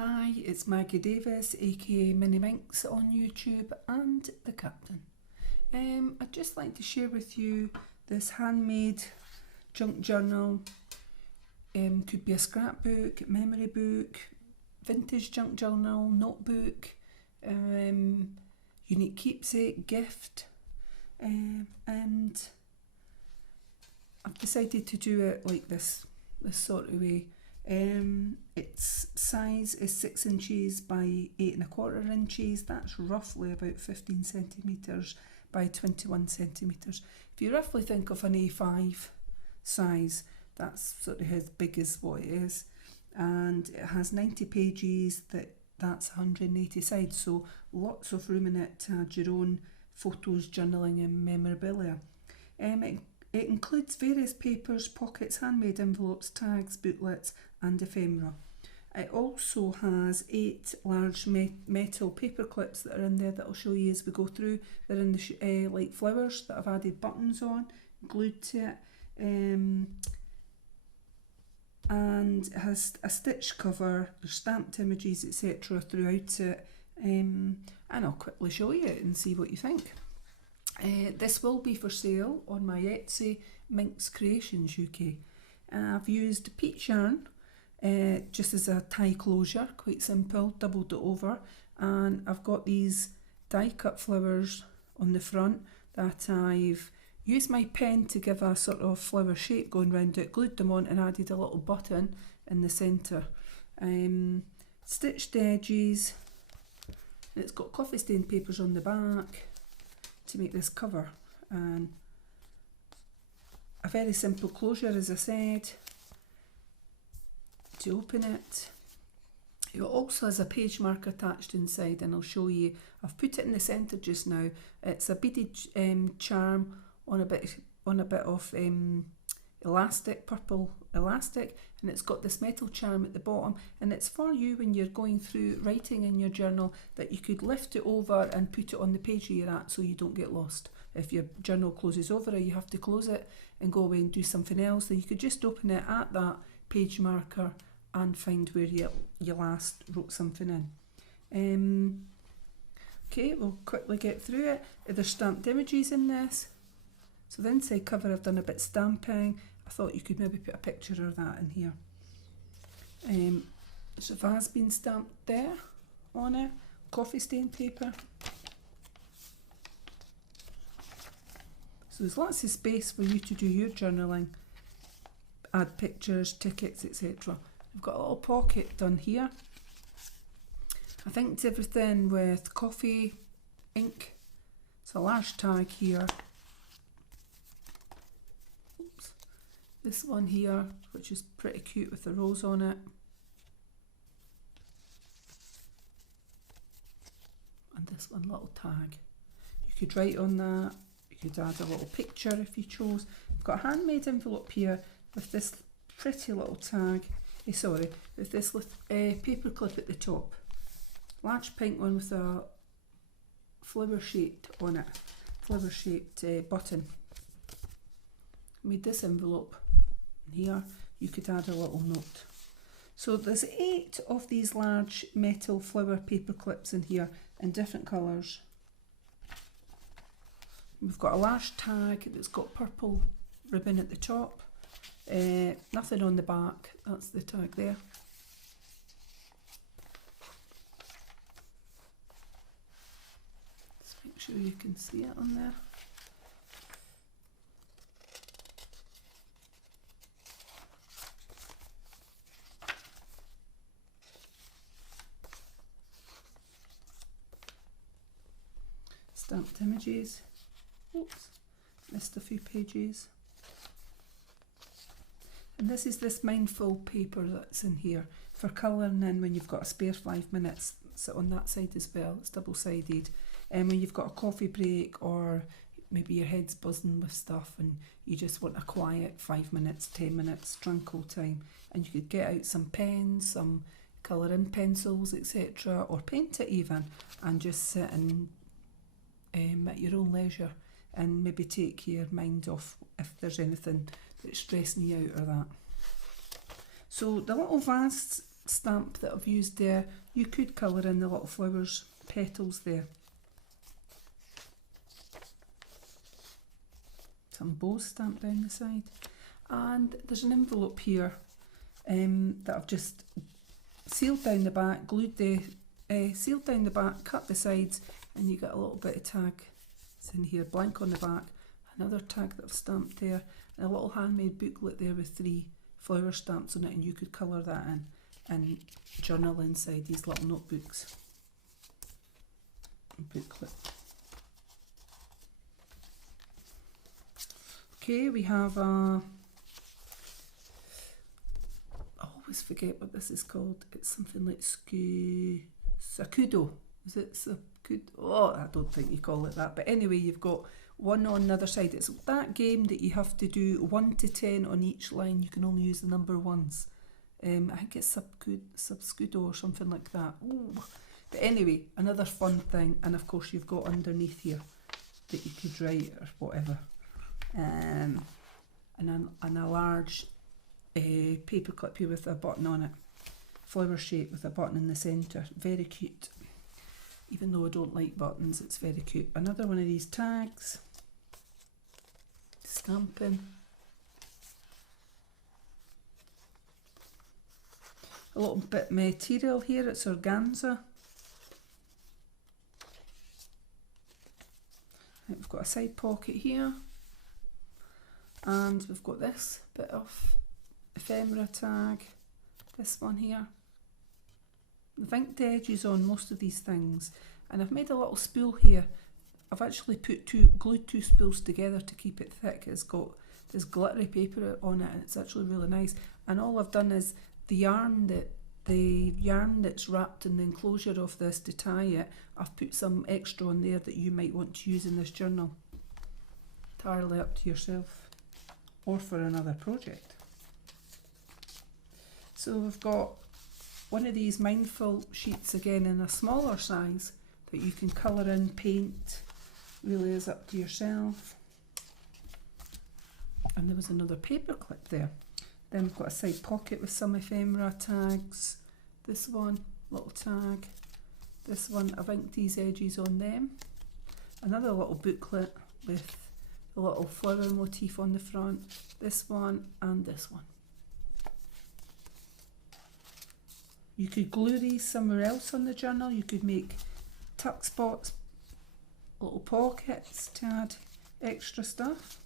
Hi, it's Maggie Davis, aka Mini Minx on YouTube and the Captain. I'd just like to share with you this handmade junk journal. Could be a scrapbook, memory book, vintage junk journal, notebook, unique keepsake, gift, and I've decided to do it like this sort of way. Its size is 6 inches by 8 1/4 inches. That's roughly about 15 centimetres by 21 centimetres. If you roughly think of an A5 size, that's sort of as big as what it is. And it has 90 pages, that's 180 sides, so lots of room in it to add your own photos, journaling and memorabilia. It includes various papers, pockets, handmade envelopes, tags, booklets and ephemera. It also has 8 large metal paper clips that are in there that I'll show you as we go through. They're in the like flowers that I've added buttons on, glued to it. And it has a stitch cover, there's stamped images etc. throughout it. And I'll quickly show you it and see what you think. This will be for sale on my Etsy, MinxCreationsUK. I've used peach yarn just as a tie closure, quite simple, doubled it over, and I've got these die cut flowers on the front that I've used my pen to give a sort of flower shape going round it, glued them on and added a little button in the centre. Stitched the edges, and it's got coffee stain papers on the back to make this cover, and a very simple closure as I said to open it. It also has a page mark attached inside, and I'll show you. I've put it in the centre just now. It's a beaded charm on a bit of elastic, purple elastic, and it's got this metal charm at the bottom, and it's for you when you're going through writing in your journal, that you could lift it over and put it on the page you're at so you don't get lost. If your journal closes over or you have to close it and go away and do something else, then you could just open it at that page marker and find where you last wrote something in. Okay, we'll quickly get through it. There's stamped images in this. So the inside cover I've done a bit stamping. I thought you could maybe put a picture of that in here. So it has been stamped there on it. Coffee stain paper. So there's lots of space for you to do your journaling. Add pictures, tickets, etc. I've got a little pocket done here. I think it's everything with coffee, ink. It's a large tag here. This one here, which is pretty cute with the rose on it. And this one little tag. You could write on that, you could add a little picture if you chose. I've got a handmade envelope here with this pretty little tag, with this paper clip at the top. Large pink one with a flower shaped on it, flower shaped button. Made this envelope. Here you could add a little note. So there's 8 of these large metal flower paper clips in here in different colours. We've got a large tag that's got purple ribbon at the top, nothing on the back, that's the tag there. Let's make sure you can see it on there. Stamped images. Oops, missed a few pages. And this is this mindful paper that's in here for colouring in when you've got a spare 5 minutes. Sit on that side as well, it's double-sided. And when you've got a coffee break, or maybe your head's buzzing with stuff and you just want a quiet 5 minutes, 10 minutes, tranquil time, and you could get out some pens, some colouring pencils, etc., or paint it even, and just sit and at your own leisure and maybe take your mind off if there's anything that's stressing you out or that. So the little vase stamp that I've used there. You could colour in the little flowers, petals there. Some bows stamped down the side. And there's an envelope here that I've just sealed down the back, glued the, sealed down the back, cut the sides, and you get a little bit of tag. It's in here, blank on the back. Another tag that I've stamped there, and a little handmade booklet there with 3 flower stamps on it, and you could colour that in and journal inside these little notebooks. Booklet. Okay, we have a, I always forget what this is called. It's something like Sakudo. Is it Sakudo? Oh, I don't think you call it that. But anyway, you've got one on the other side. It's that game that you have to do 1 to 10 on each line. You can only use the number ones. I think it's Subscudo or something like that. Ooh. But anyway, another fun thing. And of course, you've got underneath here that you could write or whatever. And a large paper clip here with a button on it. Flower shape with a button in the centre. Very cute. Even though I don't like buttons, it's very cute. Another one of these tags. Stamping. A little bit of material here, it's organza. We've got a side pocket here. And we've got this bit of ephemera tag. This one here. I've inked edges on most of these things, and I've made a little spool here. I've actually glued two spools together to keep it thick. It's got this glittery paper on it, and it's actually really nice. And all I've done is the yarn that's wrapped in the enclosure of this to tie it, I've put some extra on there that you might want to use in this journal. Entirely up to yourself, or for another project. So we've got one of these mindful sheets again in a smaller size that you can colour in, paint, really is up to yourself. And there was another paper clip there. Then we've got a side pocket with some ephemera tags. This one, little tag. This one, I've inked these edges on them. Another little booklet with the little flower motif on the front. This one and this one. You could glue these somewhere else on the journal. You could make tuck spots, little pockets to add extra stuff.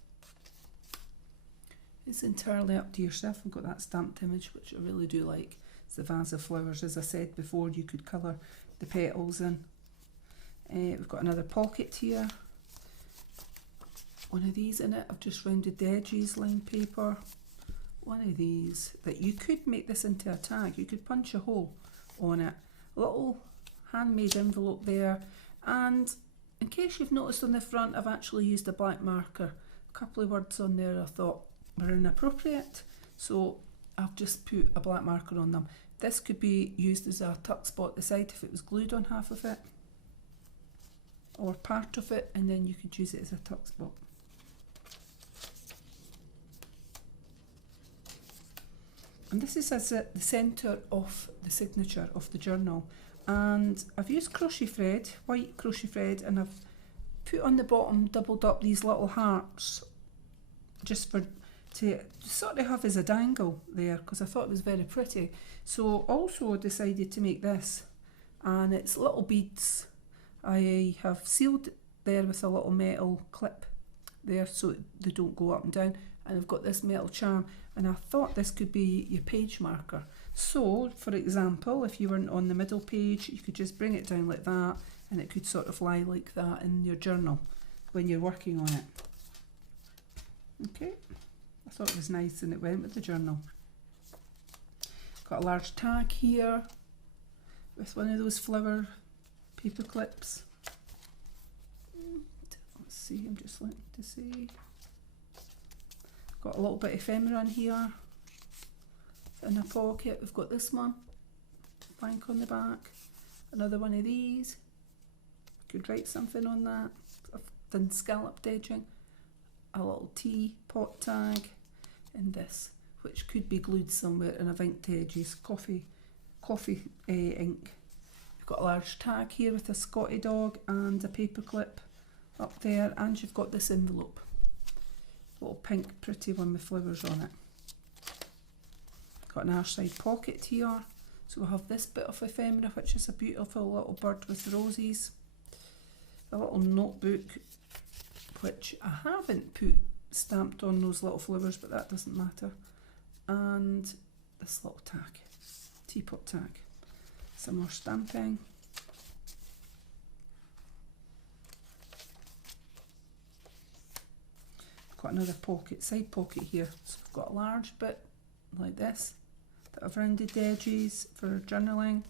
It's entirely up to yourself. I've got that stamped image, which I really do like. It's the vase of flowers. As I said before, you could colour the petals in. We've got another pocket here. One of these in it. I've just rounded the edges, lined paper. One of these that you could make this into a tag. You could punch a hole on it. A little handmade envelope there. And in case you've noticed on the front, I've actually used a black marker. A couple of words on there I thought were inappropriate, so I've just put a black marker on them. This could be used as a tuck spot at the side if it was glued on half of it, or part of it, and then you could use it as a tuck spot. And this is as the centre of the signature of the journal. And I've used crochet thread, white crochet thread, and I've put on the bottom, doubled up these little hearts, just to sort of have as a dangle there, because I thought it was very pretty. So also I decided to make this, and it's little beads. I have sealed there with a little metal clip there so they don't go up and down, and I've got this metal charm, and I thought this could be your page marker. So for example, if you weren't on the middle page, you could just bring it down like that, and it could sort of lie like that in your journal when you're working on it. Okay, I thought it was nice and it went with the journal. Got a large tag here with one of those flower paper clips. Let's see, I'm just looking to see. Got a little bit of ephemera in here. In a pocket, we've got this one, blank on the back. Another one of these. Could write something on that. I've done scalloped edging. A little teapot tag, and this, which could be glued somewhere, and I've inked edges, coffee coffee ink. You've got a large tag here with a Scotty dog and a paper clip up there, and you've got this envelope, little pink pretty one with flowers on it. Got an R-side pocket here, so we'll have this bit of ephemera, which is a beautiful little bird with roses, a little notebook, which I haven't put stamped on those little flowers, but that doesn't matter, and this little tag, teapot tag, some more stamping. Got another pocket, side pocket here, so we've got a large bit like this that have rounded edges for journaling.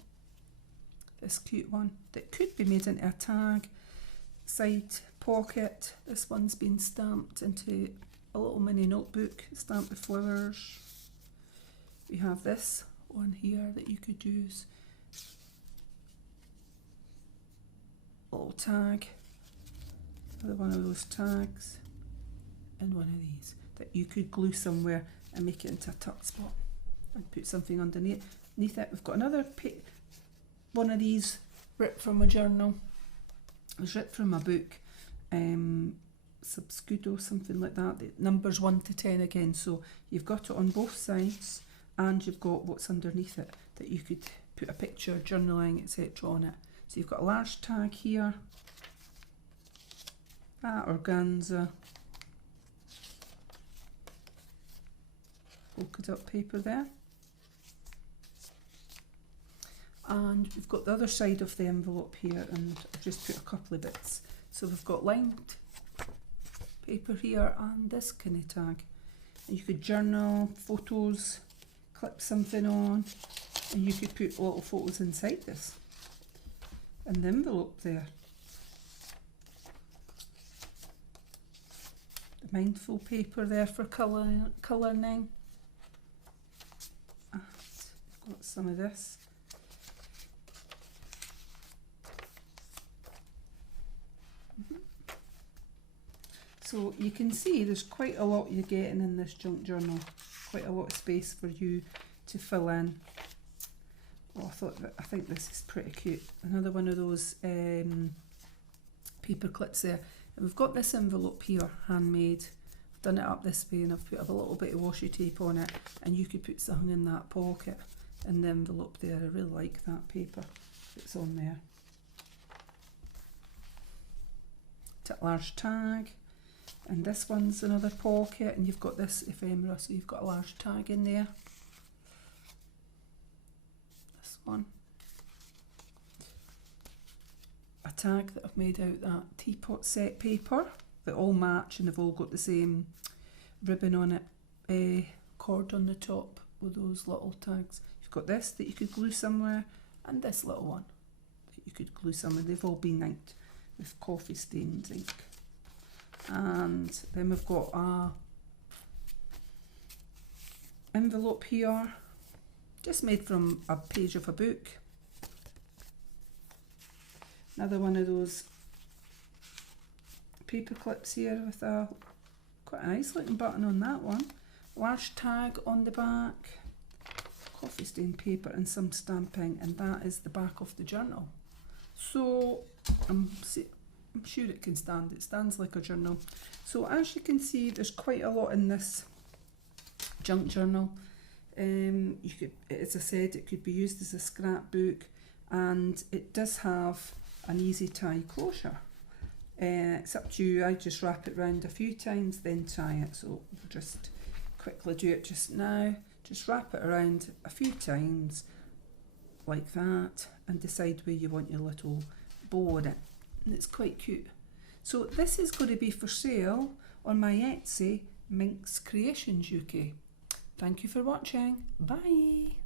This cute one that could be made into a tag, side pocket. This one's been stamped into a little mini notebook, stamped with flowers. We have this one here that you could use, a little tag, another one of those tags, and one of these that you could glue somewhere and make it into a tuck spot and put something underneath it. We've got another one of these ripped from a journal. It was ripped from a book, Subscudo, something like that. The numbers 1 to 10 again, so you've got it on both sides and you've got what's underneath it that you could put a picture, journaling, etc. on it. So you've got a large tag here, that organza, polka dot paper there, and we've got the other side of the envelope here, and I've just put a couple of bits. So we've got lined paper here and this kind of tag, and you could journal, photos, clip something on, and you could put little photos inside this and the envelope there. The mindful paper there for colouring. And we've got some of this. So you can see there's quite a lot you're getting in this junk journal, quite a lot of space for you to fill in. Oh, I think this is pretty cute. Another one of those paper clips there. And we've got this envelope here, handmade. I've done it up this way and I've put a little bit of washi tape on it, and you could put something in that pocket in the envelope there. I really like that paper that's on there. It's a large tag. And this one's another pocket, and you've got this ephemera, so you've got a large tag in there. This one. A tag that I've made out that teapot set paper that all match and they've all got the same ribbon on it, cord on the top with those little tags. You've got this that you could glue somewhere, and this little one that you could glue somewhere. They've all been inked with coffee stains ink. And then we've got a envelope here, just made from a page of a book. Another one of those paper clips here with a quite a nice looking button on that one. Large tag on the back, coffee stain paper and some stamping, and that is the back of the journal. So I'm sure it can stand. It stands like a journal. So as you can see, there's quite a lot in this junk journal. You could, as I said, it could be used as a scrapbook, and it does have an easy tie closure. It's up to you. I just wrap it round a few times, then tie it. So we'll just quickly do it just now. Just wrap it around a few times like that, and decide where you want your little bow on it. And it's quite cute. So this is going to be for sale on my Etsy, MinxCreationsUK. Thank you for watching. Bye.